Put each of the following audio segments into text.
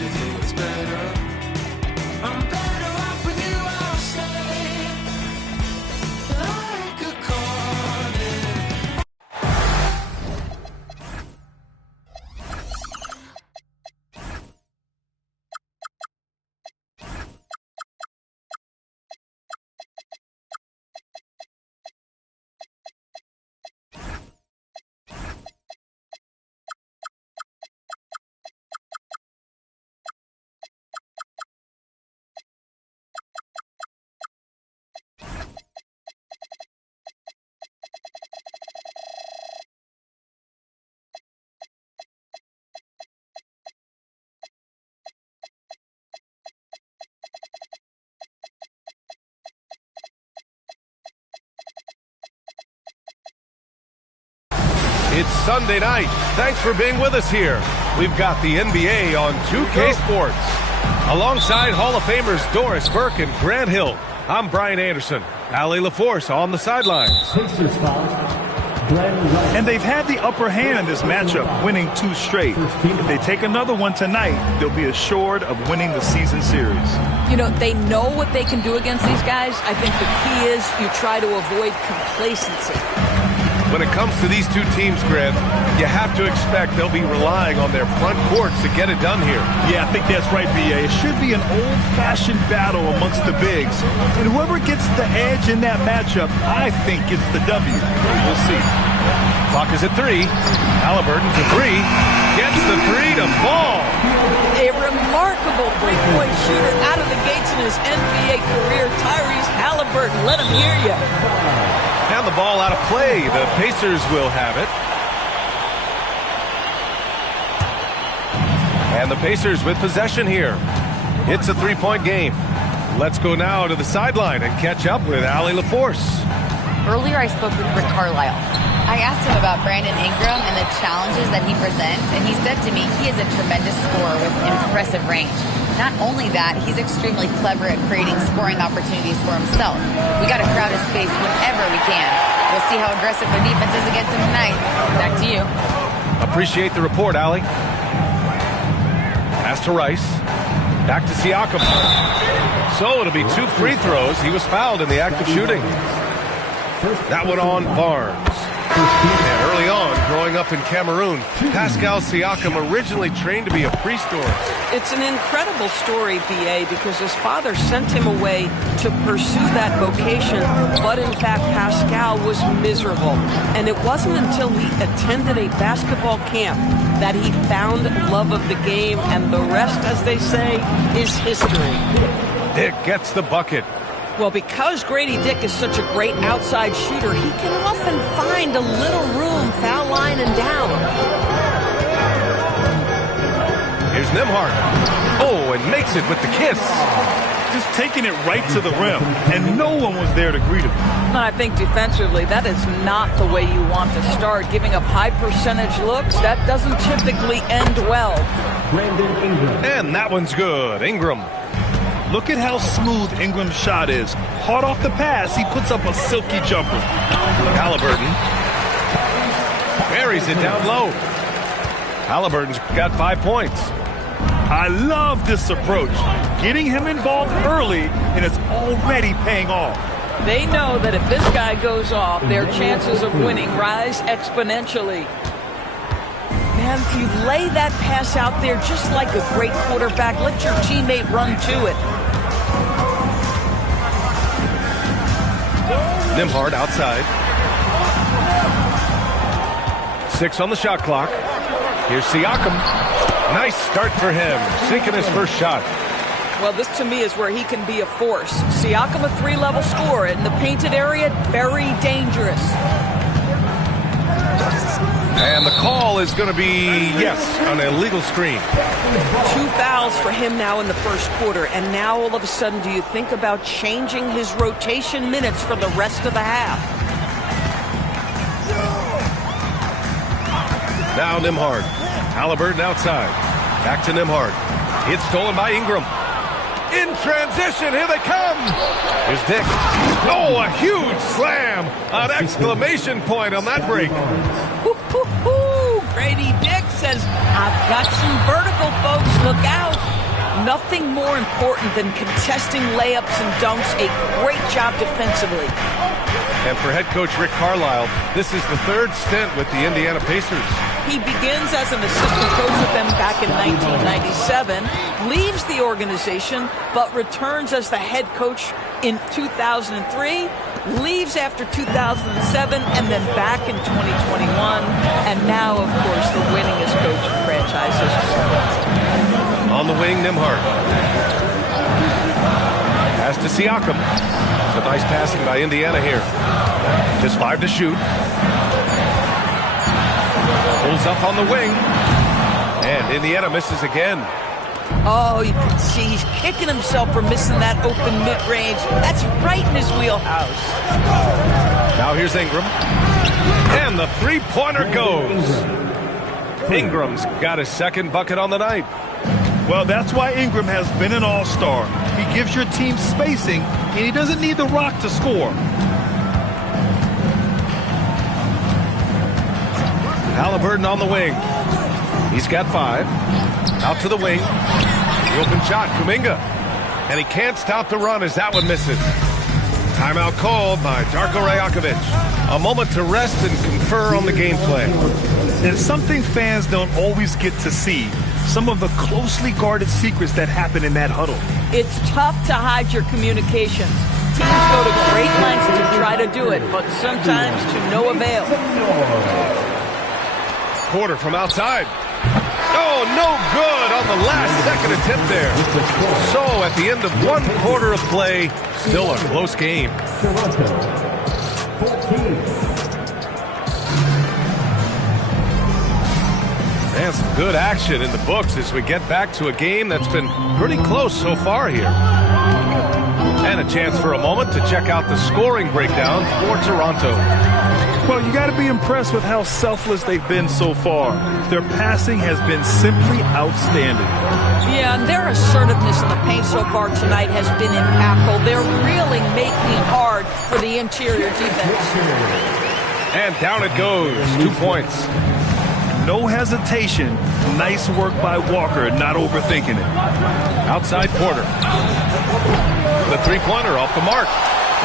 you it's better. I'm better off with you, I'll stay like a cornet. It's Sunday night. Thanks for being with us here. We've got the NBA on 2K Sports. Alongside Hall of Famers Doris Burke and Grant Hill, I'm Brian Anderson. Allie LaForce on the sidelines. And they've had the upper hand in this matchup, winning 2 straight. If they take another one tonight, they'll be assured of winning the season series. You know, they know what they can do against these guys. I think the key is you try to avoid complacency. When it comes to these two teams, Grant, you have to expect they'll be relying on their front courts to get it done here. Yeah, I think that's right, B.A. It should be an old-fashioned battle amongst the bigs. And whoever gets the edge in that matchup, I think gets the W. We'll see. Clock is at 3. Halliburton for 3. Gets the 3 to fall. A remarkable three-point shooter out of the gates in his NBA career, Tyrese Halliburton. Let him hear you. Now the ball out of play. The Pacers will have it. And the Pacers with possession here. It's a 3-point game. Let's go now to the sideline and catch up with Allie LaForce. Earlier I spoke with Rick Carlisle. I asked him about Brandon Ingram and the challenges that he presents, and he said to me he is a tremendous scorer with impressive range. Not only that, he's extremely clever at creating scoring opportunities for himself. We got to crowd his space whenever we can. We'll see how aggressive the defense is against him tonight. Back to you. Appreciate the report, Allie. Pass to Rice. Back to Siakam. So it'll be 2 free throws. He was fouled in the act of shooting. That one on Barnes. And early on, growing up in Cameroon, Pascal Siakam originally trained to be a priest. It's an incredible story, B.A., because his father sent him away to pursue that vocation, but in fact, Pascal was miserable. And it wasn't until he attended a basketball camp that he found love of the game, and the rest, as they say, is history. Dick gets the bucket. Well, because Grady Dick is such a great outside shooter, he can often find a little room foul line and down. Here's Nembhard. Oh, and makes it with the kiss. Just taking it right to the rim, and no one was there to greet him. And I think defensively, that is not the way you want to start. Giving up high percentage looks, that doesn't typically end well. And that one's good. Ingram. Look at how smooth Ingram's shot is. Hard off the pass, he puts up a silky jumper. Halliburton buries it down low. Halliburton's got 5 points. I love this approach. Getting him involved early, and it's already paying off. They know that if this guy goes off, their chances of winning rise exponentially. Man, you lay that pass out there just like a great quarterback. Let your teammate run to it. Nembhard outside. 6 on the shot clock. Here's Siakam. Nice start for him, sinking his first shot. Well, this to me is where he can be a force. Siakam, a 3-level scorer in the painted area, very dangerous. And the call is going to be, yes, an illegal screen. 2 fouls for him now in the first quarter. And now all of a sudden, do you think about changing his rotation minutes for the rest of the half? Now Nembhard. Halliburton outside. Back to Nembhard. It's stolen by Ingram. In transition, here they come. Here's Dick. Oh, a huge slam. An exclamation point on that break. Grady Dick says, I've got some vertical, folks. Look out. Nothing more important than contesting layups and dunks. A great job defensively. And for head coach Rick Carlisle, this is the third stint with the Indiana Pacers. He begins as an assistant coach with them back in 1997, leaves the organization, but returns as the head coach in 2003, leaves after 2007, and then back in 2021, and now, of course, the winningest coach in franchise history. On the wing, Nembhard. Pass to Siakam. It's a nice passing by Indiana here. Just 5 to shoot. Pulls up on the wing. And Indiana misses again. Oh, you can see he's kicking himself for missing that open mid-range. That's right in his wheelhouse. Now here's Ingram. And the three-pointer goes. Ingram's got his second bucket on the night. Well, that's why Ingram has been an all-star. He gives your team spacing, and he doesn't need the rock to score. Halliburton on the wing. He's got 5. Out to the wing. The open shot, Kuminga. And he can't stop the run as that one misses. Timeout called by Darko Rajakovic. A moment to rest and confer on the game plan. And something fans don't always get to see. Some of the closely guarded secrets that happen in that huddle. It's tough to hide your communications. Teams go to great lengths to try to do it, but sometimes to no avail. Porter from outside. Oh, no good on the last second attempt there. So at the end of one quarter of play, still a close game. And some good action in the books as we get back to a game that's been pretty close so far here. And a chance for a moment to check out the scoring breakdown for Toronto. Well, you got to be impressed with how selfless they've been so far. Their passing has been simply outstanding. Yeah, and their assertiveness in the paint so far tonight has been impactful. They're really making it hard for the interior defense. And down it goes. 2 points. No hesitation. Nice work by Walker, not overthinking it. Outside Porter. The three-pointer off the mark.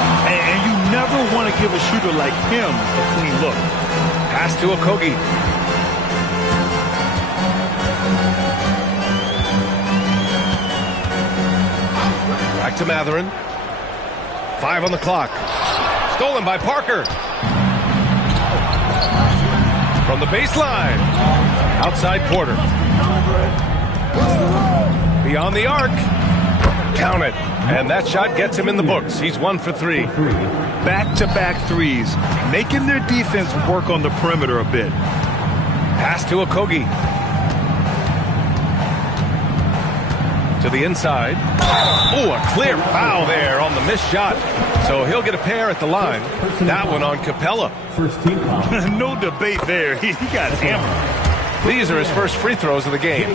And you never want to give a shooter like him a clean look. Pass to Okogie. Back to Mathurin. 5 on the clock. Stolen by Parker. From the baseline. Outside Porter. Beyond the arc. Count it. And that shot gets him in the books. He's 1 for 3. Back-to-back threes, making their defense work on the perimeter a bit. Pass to Okogie. To the inside. Oh, a clear foul there on the missed shot. So he'll get a pair at the line. That one on Capella. No debate there. He got hammered. These are his first free throws of the game.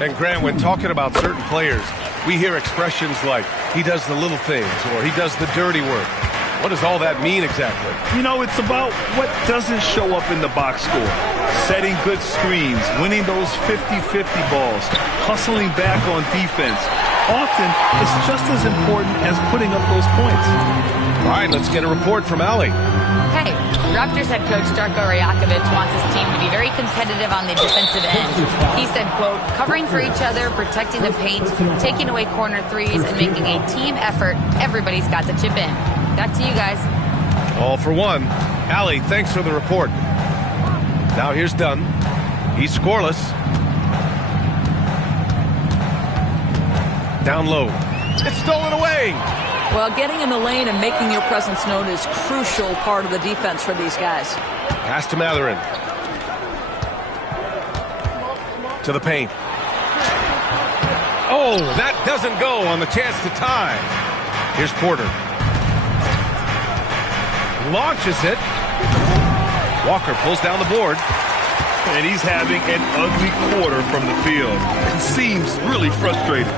And Grant, when talking about certain players, we hear expressions like, he does the little things, or he does the dirty work. What does all that mean exactly? You know, it's about what doesn't show up in the box score. Setting good screens, winning those 50-50 balls, hustling back on defense. Often, it's just as important as putting up those points. All right, let's get a report from Allie. Hey, Raptors head coach Darko Rajakovic wants his team to be very competitive on the defensive end. He said, quote, covering for each other, protecting the paint, taking away corner threes, and making a team effort. Everybody's got to chip in. Back to you guys. All for one. Allie, thanks for the report. Now here's Dunn. He's scoreless. Down low. It's stolen away. Well, getting in the lane and making your presence known is crucial part of the defense for these guys. Pass to Mathurin. To the paint. Oh, that doesn't go on the chance to tie. Here's Porter. Launches it. Walker pulls down the board. And he's having an ugly quarter from the field. It seems really frustrated.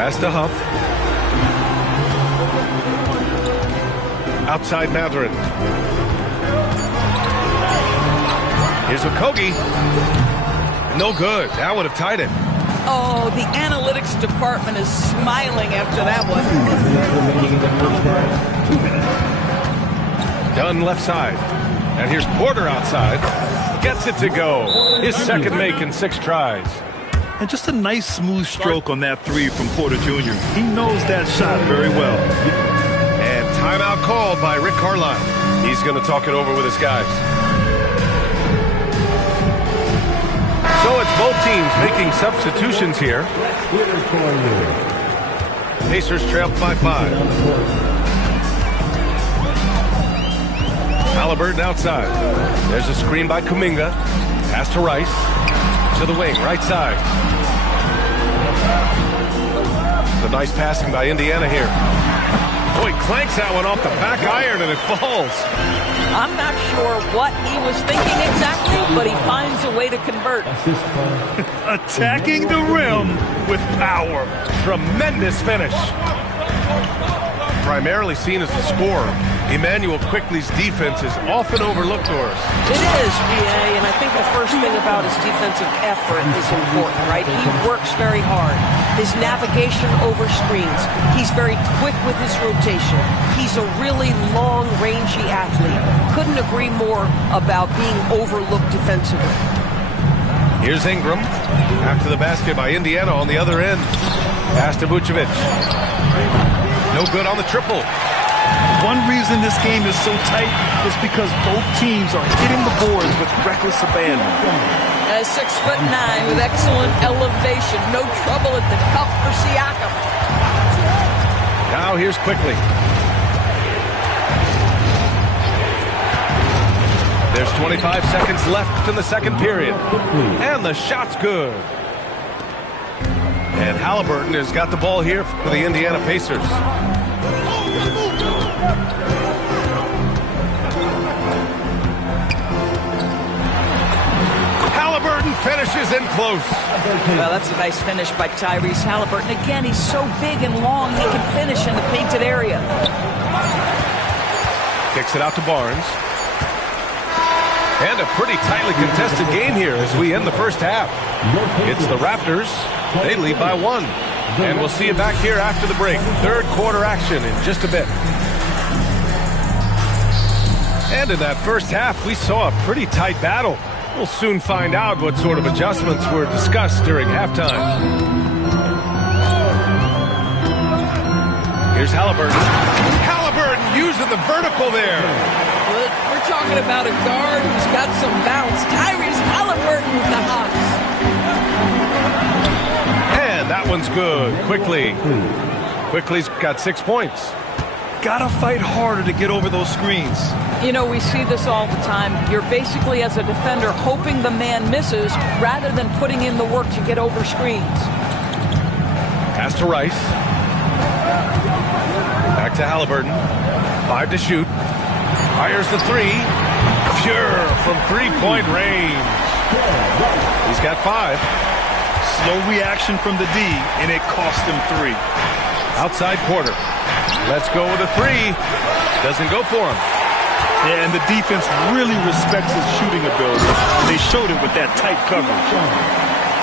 Pass to Huff. Outside Mathurin. Here's Okogie. No good. That would have tied it. Oh, the analytics department is smiling after that one. Dunn left side. And here's Porter outside. Gets it to go. His second make in 6 tries. And just a nice smooth stroke on that three from Porter Jr. He knows that shot very well. And timeout called by Rick Carlisle. He's going to talk it over with his guys. So it's both teams making substitutions here. Pacers trail by 5. Halliburton outside. There's a screen by Kuminga. Pass to Rice. To the wing, right side. It's a nice passing by Indiana here. Oh, he clanks that one off the back iron and it falls. I'm not sure what he was thinking exactly, but he finds a way to convert. Attacking the rim with power. Tremendous finish. Primarily seen as a scorer, Immanuel Quickley's defense is often overlooked, Doris. It is, BA, and I think the first thing about his defensive effort is important, right? He works very hard. His navigation over screens. He's very quick with his rotation. He's a really long, rangy athlete. Couldn't agree more about being overlooked defensively. Here's Ingram. After the basket by Indiana on the other end. Pass to Vucevic. No good on the triple. One reason this game is so tight is because both teams are hitting the boards with reckless abandon. 6'9" with excellent elevation. No trouble at the cup for Siakam. Now here's Quickley. There's 25 seconds left in the second period. And the shot's good. And Halliburton has got the ball here for the Indiana Pacers. Halliburton finishes in close. Well, that's a nice finish by Tyrese Halliburton. Again, he's so big and long, he can finish in the painted area. Kicks it out to Barnes. And a pretty tightly contested game here as we end the first half. It's the Raptors. They lead by 1. And we'll see you back here after the break. Third quarter action in just a bit. And in that first half, we saw a pretty tight battle. We'll soon find out what sort of adjustments were discussed during halftime. Here's Halliburton. Halliburton using the vertical there. We're talking about a guard who's got some bounce. Tyrese Halliburton with the hops. And that one's good. Quickley's got 6 points. Gotta fight harder to get over those screens. You know, we see this all the time. You're basically, as a defender, hoping the man misses rather than putting in the work to get over screens. Pass to Rice. Back to Halliburton. 5 to shoot. Fires the 3. Pure from 3-point range. He's got 5. Slow reaction from the D, and it cost him 3. Outside quarter. Let's go with a 3. Doesn't go for him. Yeah, and the defense really respects his shooting ability. They showed it with that tight coverage.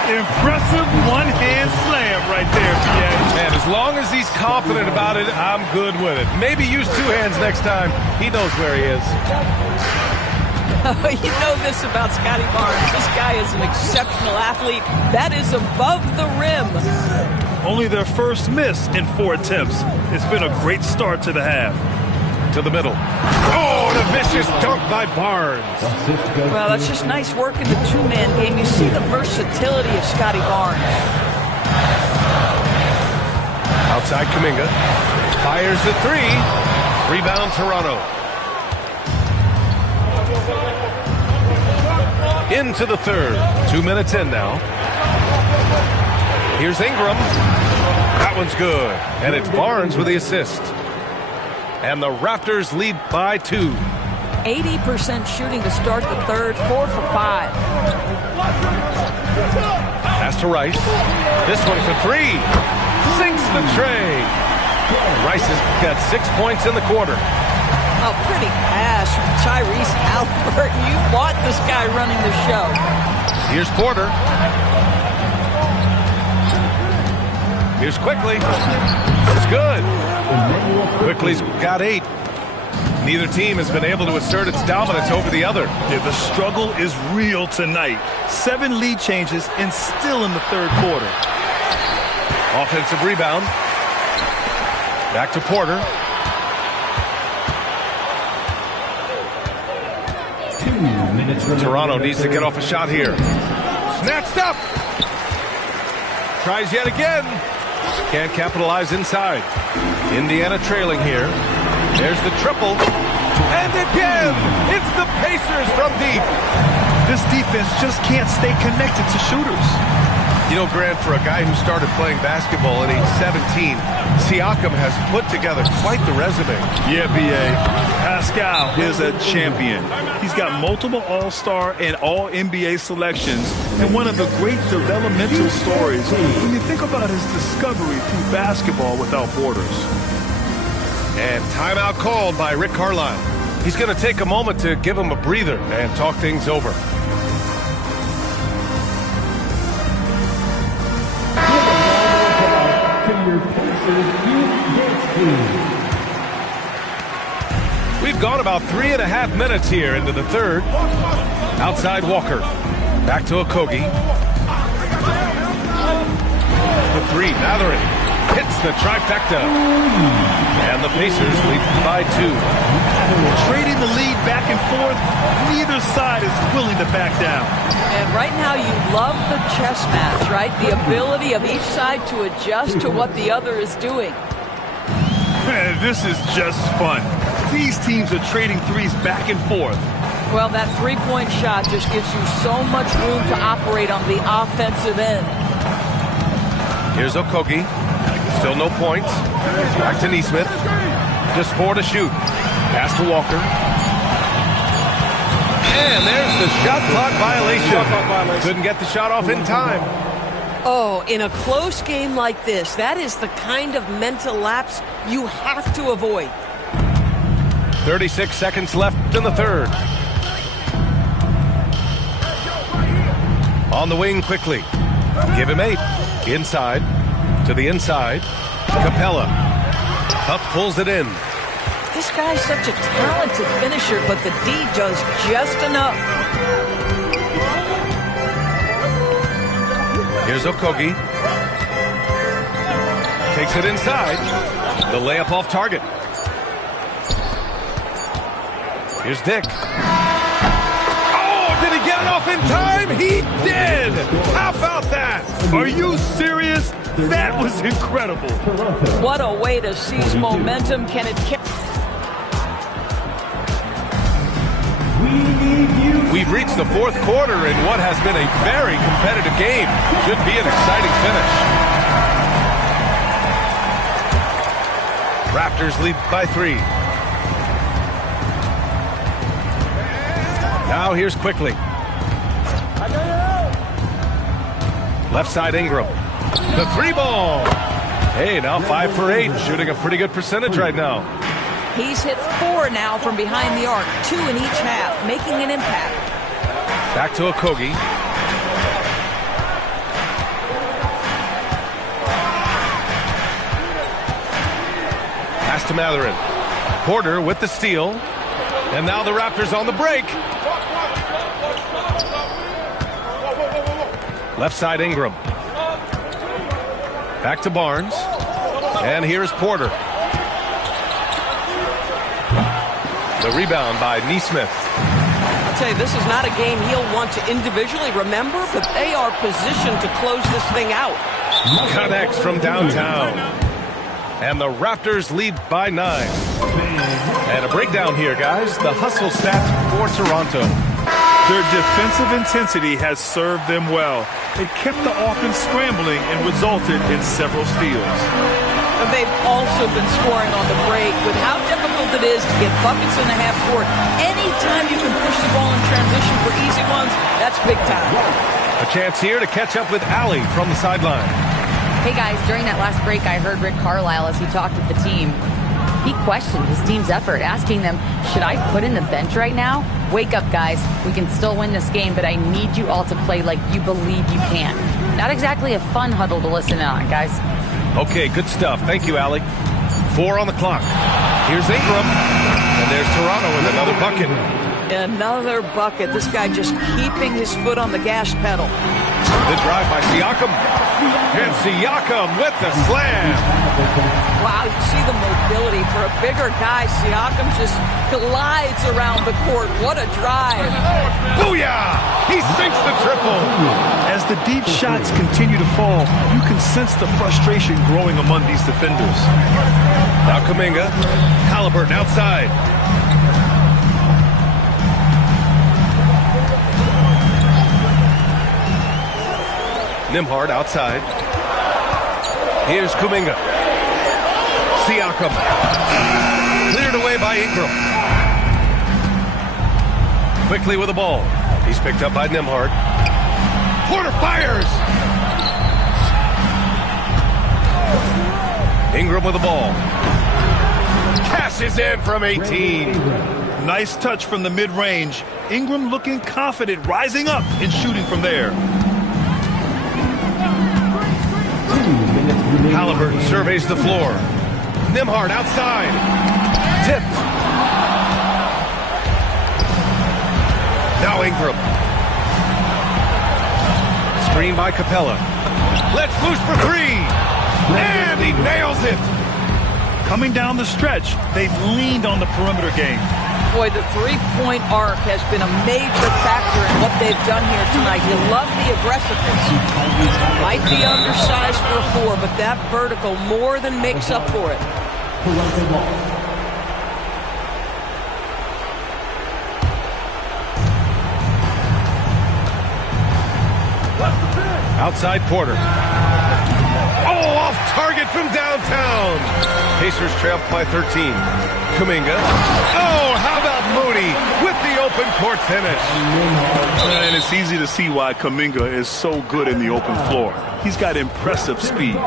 Impressive one-hand slam right there, PA. And as long as he's confident about it, I'm good with it. Maybe use 2 hands next time. He knows where he is. You know this about Scotty Barnes. This guy is an exceptional athlete. That is above the rim. Only their first miss in 4 attempts. It's been a great start to the half. To the middle. Oh, and a vicious dunk by Barnes. Well, that's just nice work in the 2-man game. You see the versatility of Scotty Barnes. Outside Kuminga. Fires the 3. Rebound Toronto. Into the third. 2 minutes in now. Here's Ingram. That one's good. And it's Barnes with the assist. And the Raptors lead by 2. 80% shooting to start the third. 4 for 5. Pass to Rice. This one for 3. Sinks the tray. Rice has got 6 points in the quarter. Oh, pretty pass from Tyrese Halliburton. You want this guy running the show. Here's Porter. Here's Quickly. It's good. Quickly's got 8. Neither team has been able to assert its dominance over the other. Yeah, the struggle is real tonight. 7 lead changes and still in the third quarter. Offensive rebound. Back to Porter. Toronto needs to get off a shot here. Snatched up. Tries yet again. Can't capitalize inside. Indiana trailing here. There's the triple. And again, it's the Pacers from deep. This defense just can't stay connected to shooters. You know, Grant, for a guy who started playing basketball at age 17, Siakam has put together quite the resume. Yeah, B.A. Pascal is a champion. He's got multiple All-Star and All-NBA selections, and one of the great developmental stories when you think about his discovery through basketball without borders. And timeout called by Rick Carlisle. He's going to take a moment to give him a breather and talk things over. We've gone about 3.5 minutes here into the third. Outside Walker. Back to Okogie. The 3, Mathurin. Hits the trifecta. And the Pacers lead by 2. Trading the lead back and forth, neither side is willing to back down. And right now you love the chess match, right? The ability of each side to adjust to what the other is doing. Man, this is just fun. These teams are trading threes back and forth. Well, that three-point shot just gives you so much room to operate on the offensive end. Here's Okogie. Still no points. Back to Nesmith. Just 4 to shoot. Pass to Walker. And there's the shot clock violation. Couldn't get the shot off in time. Oh, in a close game like this, that is the kind of mental lapse you have to avoid. 36 seconds left in the third. On the wing quickly. Give him 8. Inside. To the inside. Capella. Huff pulls it in. This guy's such a talented finisher, but the D does just enough. Here's Okogie. Takes it inside. The layup off target. Here's Dick. Oh, did he get it off in time? He did! How about that? Are you serious? That was incredible. What a way to seize momentum. Can it kick? We've reached the fourth quarter in what has been a very competitive game. Should be an exciting finish. Raptors lead by 3. Now here's Quickly. Left side Ingram. The 3 ball. Hey, now 5 for 8. Shooting a pretty good percentage right now. He's hit 4 now from behind the arc, 2 in each half, making an impact. Back to Okogie. Pass to Mathurin. Porter with the steal. And now the Raptors on the break. Left side Ingram. Back to Barnes. And here's Porter. The rebound by Nesmith. I'll tell you, this is not a game he'll want to individually remember, but they are positioned to close this thing out. Connects from downtown. And the Raptors lead by 9. And a breakdown here, guys. The hustle stats for Toronto. Their defensive intensity has served them well. It kept the offense scrambling and resulted in several steals. And they've also been scoring on the break. With how difficult it is to get buckets in the half court, anytime you can push the ball in transition for easy ones, that's big time. A chance here to catch up with Allie from the sideline. Hey guys, during that last break, I heard Rick Carlisle as he talked with the team. He questioned his team's effort, asking them, should I put in the bench right now? Wake up, guys. We can still win this game, but I need you all to play like you believe you can. Not exactly a fun huddle to listen on, guys. Okay, good stuff. Thank you, Allie. 4 on the clock. Here's Ingram. And there's Toronto with another bucket. Another bucket. This guy just keeping his foot on the gas pedal. Good drive by Siakam. And Siakam with the slam. Wow, you see the mobility for a bigger guy. Siakam just glides around the court. What a drive. Booyah! He sinks the triple. As the deep shots continue to fall, you can sense the frustration growing among these defenders. Now Kuminga. Halliburton outside. Nembhard outside. Here's Kuminga. Siakam. Cleared away by Ingram. Quickly with the ball. He's picked up by Nembhard. Porter fires! Ingram with the ball. Cashes in from 18. Nice touch from the mid-range. Ingram looking confident, rising up and shooting from there. Halliburton surveys the floor. Nembhard outside. Tipped. Now Ingram. Screen by Capella. Let's loose for 3. And he nails it. Coming down the stretch, they've leaned on the perimeter game. Boy, the three-point arc has been a major factor in what they've done here tonight. You love the aggressiveness. Might be undersized for a 4, but that vertical more than makes up for it. Outside Porter. Oh, off target from downtown. Pacers trail by 13. Kuminga. Oh, how about Moody with the open court finish? And it's easy to see why Kuminga is so good in the open floor. He's got impressive speed.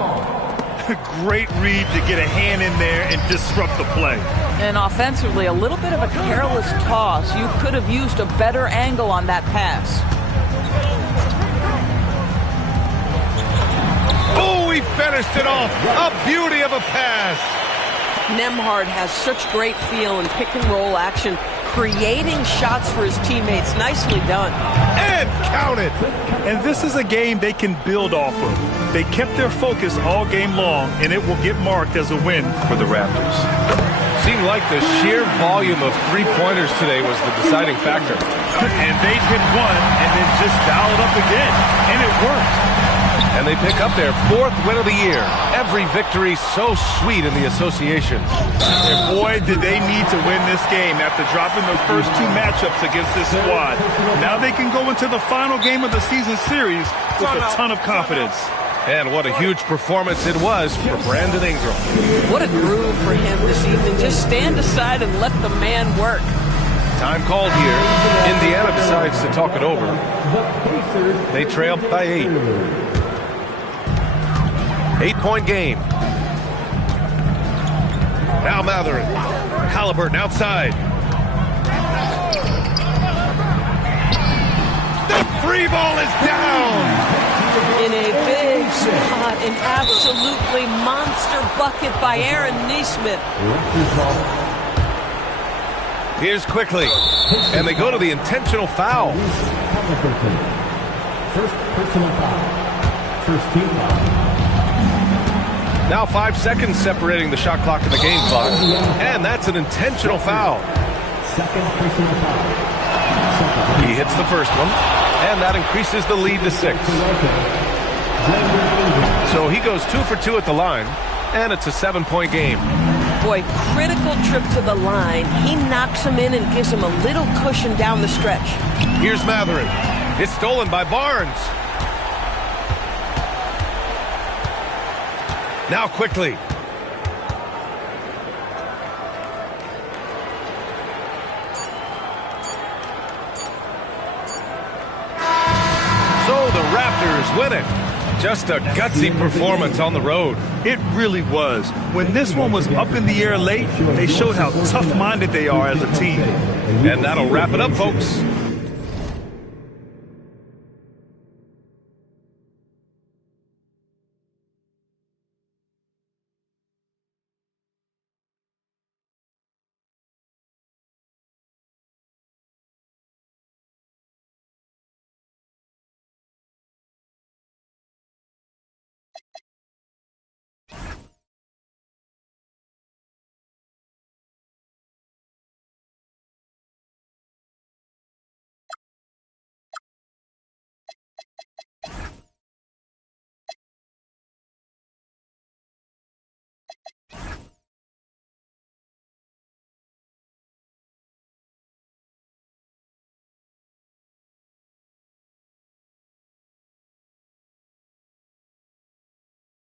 Great read to get a hand in there and disrupt the play. And offensively, a little bit of a careless toss. You could have used a better angle on that pass. Oh, he finished it off. A beauty of a pass. Nembhard has such great feel in pick-and-roll action, creating shots for his teammates. Nicely done. And count it. And this is a game they can build off of. They kept their focus all game long, and it will get marked as a win for the Raptors. Seemed like the sheer volume of three-pointers today was the deciding factor. And they hit one and then just dial it up again, and it worked. And they pick up their 4th win of the year. Every victory so sweet in the association. And boy, did they need to win this game after dropping their first 2 matchups against this squad. Now they can go into the final game of the season series with a ton of confidence. And what a huge performance it was for Brandon Ingram. What a groove for him this evening. Just stand aside and let the man work. Time called here. Indiana decides to talk it over. They trail by 8. 8-point game. Now Matherin. Halliburton outside. The free ball is down. In a big spot, an absolutely monster bucket by Aaron Nesmith. Here's quickly. And they go to the intentional foul. First personal foul. First team foul. Now 5 seconds separating the shot clock and the game clock. And that's an intentional foul. Second personal foul. He hits the first one. And that increases the lead to 6. So he goes 2 for 2 at the line. And it's a 7-point game. Boy, critical trip to the line. He knocks him in and gives him a little cushion down the stretch. Here's Matherin. It's stolen by Barnes. Now quickly. So the Raptors win it. Just a gutsy performance on the road. It really was. When this one was up in the air late, they showed how tough-minded they are as a team. And that'll wrap it up, folks.